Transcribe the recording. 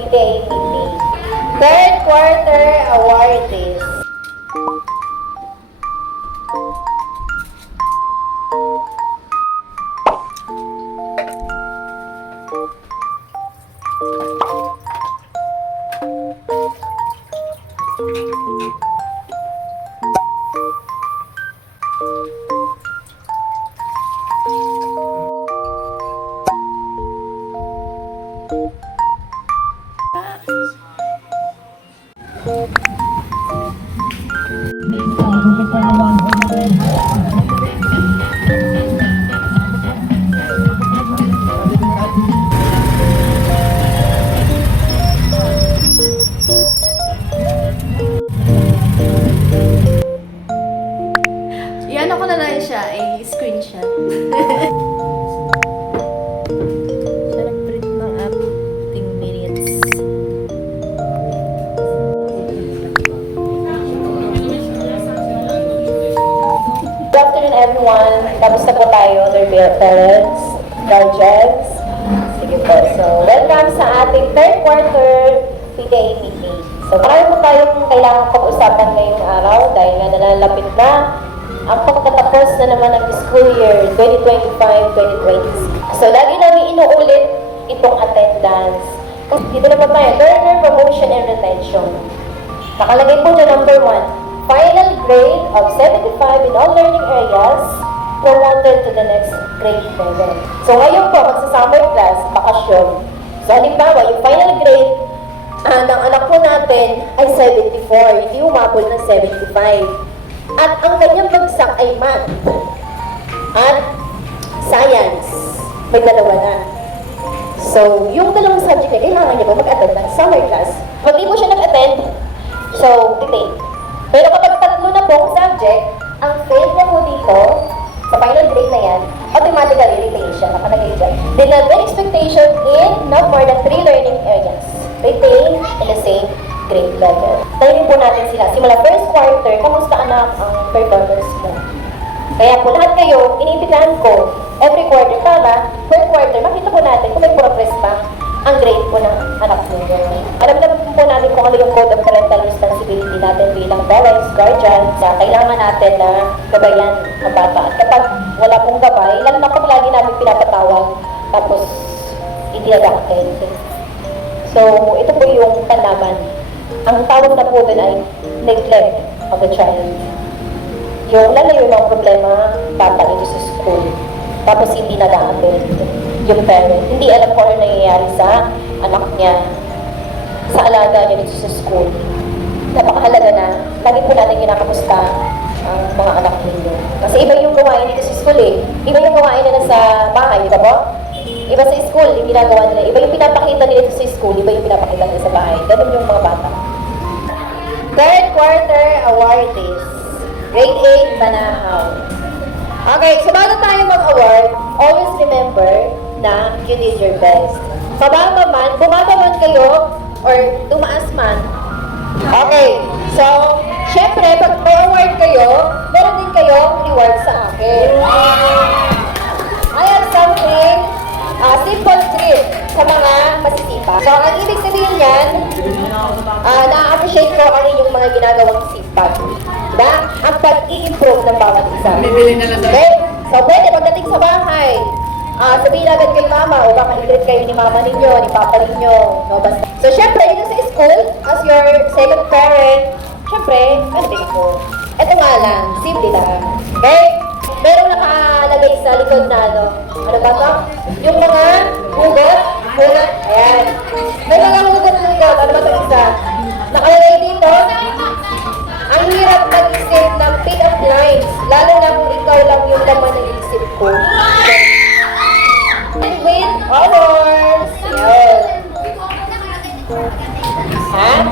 PTA meeting. Third quarter awardees. Yan ako na lang siya, ay screenshot. Siya nag-print ng ating minutes. Good afternoon everyone. Tapos na po tayo, dear parents, guardians. Sige po. So, welcome sa ating third quarter PTA meeting. So, marami po tayong kailangan pag-usapan ngayong araw dahil nga nalalapit na ang pagtatapos na naman ng school year 2025-2026. So, lagi namin inuulit itong attendance. Kasi dito na po tayo, learner promotion and retention. Nakalagay po dyan number 1. Final grade of 75 in all learning areas promoted to the next grade level. So ngayon po, magsa-summer class, bakasyon. So halimbawa, yung final grade ng anak po natin ay 74, hindi umabot ng 75. At ang kanyang bagsak ay math at science. May dalawa na. So, yung dalawang subject na kailangan niya po mag-attend ng summer class. Pag di po siya nag-attend, so, detain. Pero kapag tatlo na pong subject, ang fail niya po dito, sa final grade na yan, automatically retain siya, nakalagay dyan. Then, the expectation in not more than 3 learning areas. Retain in the same grade level. Tanungin po natin sila, simula first quarter, kamusta anak ang performance mo? Kaya po lahat kayo, iniimbitahan ko, every quarter para, per quarter, makita po natin kung may progress pa ang grade po ng anak ninyo. Alam naman po natin kung ano yung code of parental responsibility natin bilang parents, guardians, na kailangan natin na gabayan ang bata. At kapag wala pong gabay, lalo na pag lagi namin pinapatawag, tapos hindi nag-attend. So, ito po yung panlaban. Ang tawag na po doon ay neglect of the child. Yung lalo yung mga problema, bata ito sa school. Tapos hindi nag-attend yung parent. Hindi alam kung ano nangyayari sa anak niya, sa alaga niya dito sa school. Napakahalaga na, lagi po natin kinakamusta ang mga anak ninyo. Kasi iba yung gawain dito sa school eh. Iba yung gawain nila sa bahay, di ba po? Iba sa school, yung ginagawa nila. Iba yung pinapakita nila sa school, iba yung pinapakita nila sa bahay. Ganun yung mga bata. Third quarter awardees. Grade 8, Banahaw. Okay, so bago tayo mag-award, always remember na you did your best. Bumaba man kayo, or tumaas man. Okay, so, syempre, pag award kayo, meron din kayong reward sa akin. I have something, simple treat sa mga masisipa. So, ang ibig sabihin yan, na-appreciate ko ang inyong mga ginagawang sipag. Diba? Ang pag-i-improve ng bawat isa. Okay? So, pwede pagdating sa bahay, sabihin agad kay mama, o baka i-treat kayo ni mama ninyo, ni papa ninyo. No, basta. So, syempre, dito sa school, as your second parent, syempre, pwede ko. Ito nga lang, simple lang. Okay? Merong nakalagay sa likod na ano ba to? Yung mga hugot, ayan. May mga hugot. Ano ba ito isa? Nakalagay dito, ang hirap mag-isip ng pick-up lines, lalo na kung ikaw lang yung laman ng isip ko. And with honors. Yun. Ha?